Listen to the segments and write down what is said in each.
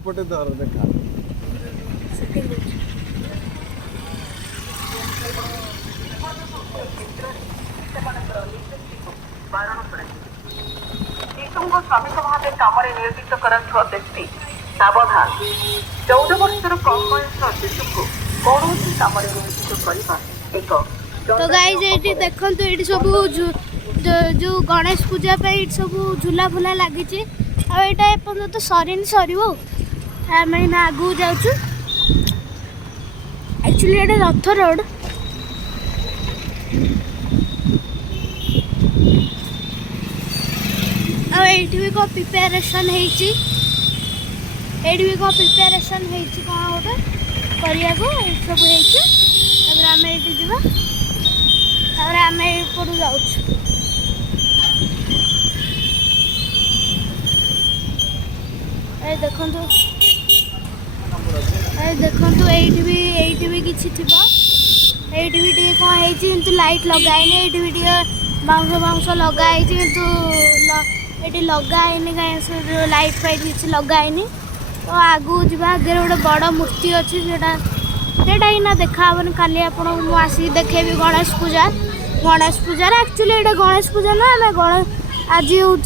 ଏପଟେ ଧର ଦେଖା ଶିଶୁଙ୍କୁ ଶ୍ରମିକ ଭାବେ କାମରେ ନିୟୋଜିତ କରାଥିବା ବ୍ୟକ୍ତି ସାବଧାନ। 14 ବର୍ଷର କମ୍ ବୟସର ଶିଶୁଙ୍କୁ କୌଣସି କାମରେ ନିୟୋଜିତ କରିବା ଏକ तो गाइज ये देखते ये सब जो गणेश पूजा पे सब झूला फुला लगी आईटा एपर्तंत तो सरीन सर आम आगू जाऊँ एक्चुअली ये रथ रोड आईटी भी कौन प्रिपेरेसन होती भी कौन प्रिपेरेसन होती कौन गोटे करने को सब होती आम ये जावा आम एपटू जाऊँ देखु देखु ये किसी थी ये भी टे कौन है लाइट लगाइनी ये भी टे बाउंस बाउंस लगाई कितु ये लगाइनी कहीं लाइट फाइट किसी लगाइनी तो आगू जा आगे गोटे बड़ मूर्ति अच्छी जोटा ही देखा खाली आप आसिक देखेबी गणेश पूजा एक्चुअली ये गणेश पूजा ना आम आज हूँ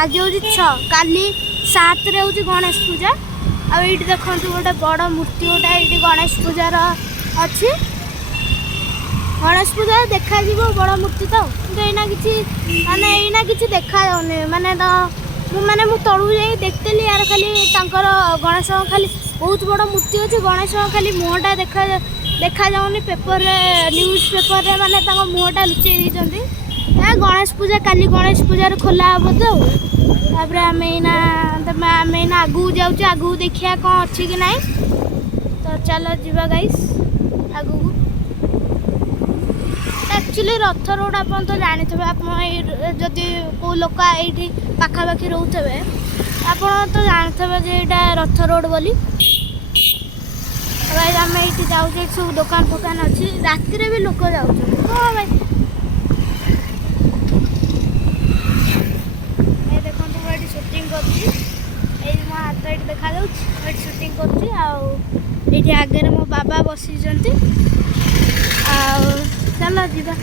आज हूँ काली 7 रे हूँ गणेश पूजा आईटी देखो गोटे बड़ मूर्ति गोटे ये गणेश पूजार अच्छी गणेश पूजा देखा बड़ मूर्ति तो यहाँ किसी माने किसी देखा माने मैंने तलू जा देखती यार खाली गणेश खाली बहुत बड़ मूर्ति अच्छी गणेश खाली मुहटा देखा जाऊनी पेपर न्यूज पेपर रे माने मुहटा लुचे देते गणेश पूजा काली गणेश पूजा खोला हम तो आम आगू जाऊँ आगू देखिया कौन अच्छी कि ना तो चलो जीवा गाइस आगू एक्चुअली रथ रोड आप तो जानी थे आप जदि को लोक ये पाखापाखि रोचे आप तो जानते यहाँ रथ रोड बोली भाई आम ये जाऊँ सब दुकान फुकान अच्छी राति भी लोक जाऊँ हाँ भाई ये देखो ये सुटिंग कर मो हाथ ये देखा ये सुटिंग कर आगे मो बाबा बसी चलो जीवा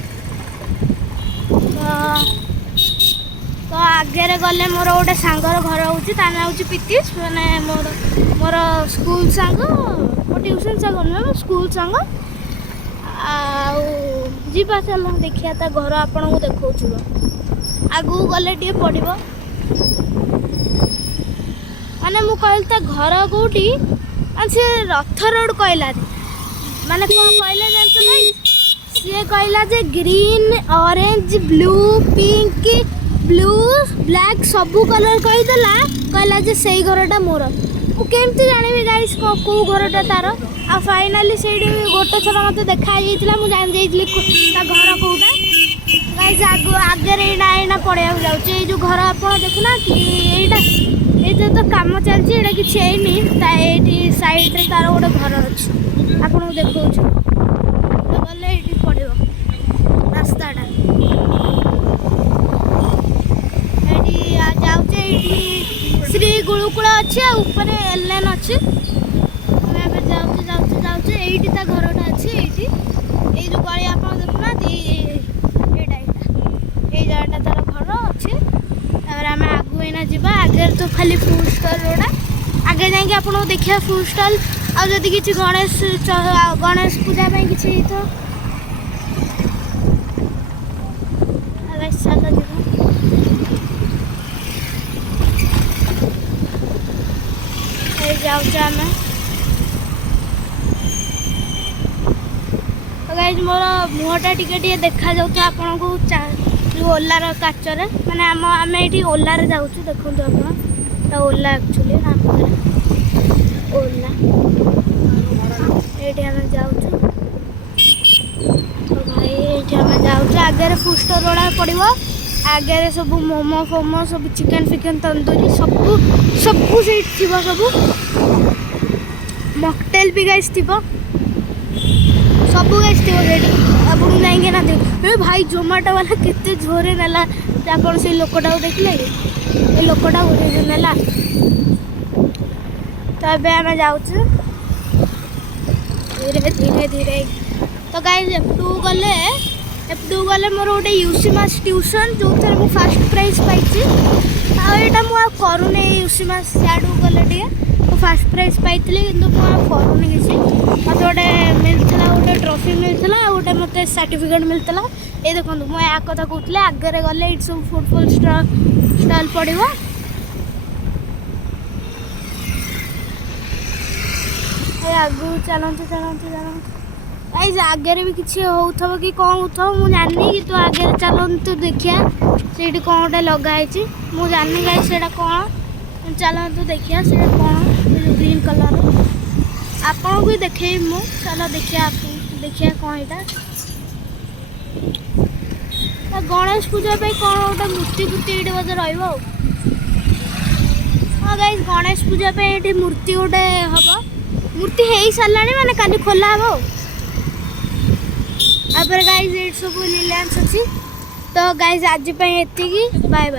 तो आगे गले मोर गोटे सांगर घर हूँ ना हूँ पीतीश मैंने मोर स्कूल सांग मो ट्यूशन सांग नुहे मो स्कूल सांग आवा चल देखिए ता घर आपन को देखा आगू गले टे पड़ माने मु कहल ता घर कौटी से रथ रोड कहला माने कौन कहले जानते भाई सी कहला जे green orange blue pink blue black सबू कलर कहीदेला कहला जे से घरटा मोर मुझे जानी गाइस कौ घरटा तार आ फाइनाली से गोटे थर मत देखा मुझे जान घर कौटा गाइस आगे यहाँ पड़े जाऊँ जो घर आप देखुना ये तो कम चलती किसी है साइड रे तार गोटे घर अच्छे आपको देखा गले ये पड़ो रास्ताटा जाऊे श्री गुरुकुल अच्छे ऊपर एलेन अच्छे जाऊे जाऊे जाऊे ये घरटा अच्छे ये जो गली आप देखुना ये जगह तार घर अच्छे आम आगू एना जा आगे तो खाली फूड स्टल रोडा आगे जाकि आपको देखा फूड स्टल आदि किसी गणेश पूजा किसी तो जाऊँ गाइज मोर मुहटा टे देखा जाऊँ आपन को ओलार काचरे माने आम ये ओलार जाऊँ देखो आप ओला एक्चुअली ओला ये आम जाऊँ तो भाई ये आम जाऊँ आगे फूड रोड़ा पड़ो आगे सब मोमो फोमो सब चिकेन फिकेन तंदूरी सबू सबू से सब मकटेल भी गाइस थी सब गाइस थी ଆପଣ ଯାଇକିନା ଏ ଭାଇ ଜୋମାଟୋ ବାଲା କେତେ ଜୋରରେ ନେଲା। ଆପଣ ସେଇ ଲୋକଟାକୁ ଦେଖିଲେ କି ଏ ଲୋକଟା ଉଡ଼େଇ ନେଲା। ତ ଏବେ ଆମେ ଯାଉଛୁ ଧୀରେ ଧୀରେ ଧୀରେ। ତ ଗାଇସ୍ ଏପଟୁ ଗଲେ ମୋର ଗୋଟେ ୟୁସିମାସ୍ ଟ୍ୟୁସନ୍ ଯେଉଁଥିରେ ମୁଁ ଫାର୍ଷ୍ଟ ପ୍ରାଇଜ୍ ପାଇଛି। ଆଉ ଏଇଟା ମୁଁ ଆଉ କରୁନି ୟୁସିମାସ୍ ସିଆଡ଼କୁ ଗଲେ ଟିକେ ମୁଁ ଫାର୍ଷ୍ଟ ପ୍ରାଇଜ୍ ପାଇଥିଲି କିନ୍ତୁ ମୁଁ ଆଉ କରୁନି କିଛି। ମୋତେ ଗୋଟେ ମିଳିଥିଲା ଗୋଟେ ଟ୍ରଫି ମିଳିଥିଲା ଆଉ ଗୋଟେ ମୋତେ ସାର୍ଟିଫିକେଟ୍ ମିଳିଥିଲା। ଏଇ ଦେଖନ୍ତୁ ମୁଁ ଏହା କଥା କହୁଥିଲି ଆଗରେ ଗଲେ ଏଇଠି ସବୁ ଫୁଟବଲ୍ ଷ୍ଟଲ୍ ପଡ଼ିବ। ଆଗକୁ ଚାଲନ୍ତୁ ଗାଇସ୍ ଆଗରେ ବି କିଛି ହେଉଥିବ କି କ'ଣ ହେଉଥିବ ମୁଁ ଜାଣିନି କିନ୍ତୁ ଆଗରେ ଚାଲନ୍ତୁ ଦେଖିବା ସେଇଠି କ'ଣ ଗୋଟେ ଲଗା ହେଇଛି। ମୁଁ ଜାଣିନି ଗାଇସ୍ ସେଇଟା କ'ଣ। ଚାଲନ୍ତୁ ଦେଖିବା ସେଇଟା କ'ଣ ଗ୍ରୀନ୍ କଲର୍ ଆପଣଙ୍କୁ ବି ଦେଖେଇବି ମୁଁ। ଚାଲ ଦେଖିବା କ'ଣ ଏଇଟା। ଗଣେଶ ପୂଜା ପାଇଁ କ'ଣ ଗୋଟେ ମୂର୍ତ୍ତି ଏଇଠି ବୋଧେ ରହିବ ଆଉ। ହଁ ଗାଇସ୍ ଗଣେଶ ପୂଜା ପାଇଁ ଏଇଠି ମୂର୍ତ୍ତି ଗୋଟେ ହେବ। ମୂର୍ତ୍ତି ହେଇସାରିଲାଣି ମାନେ କାଲି ଖୋଲା ହେବ ଆଉ। ତାପରେ ଗାଇସ୍ ଏଇଠି ସବୁ ରିଲାଏନ୍ସ ଅଛି। ତ ଗାଇସ୍ ଆଜି ପାଇଁ ଏତିକି ବାଏ ବାଏ।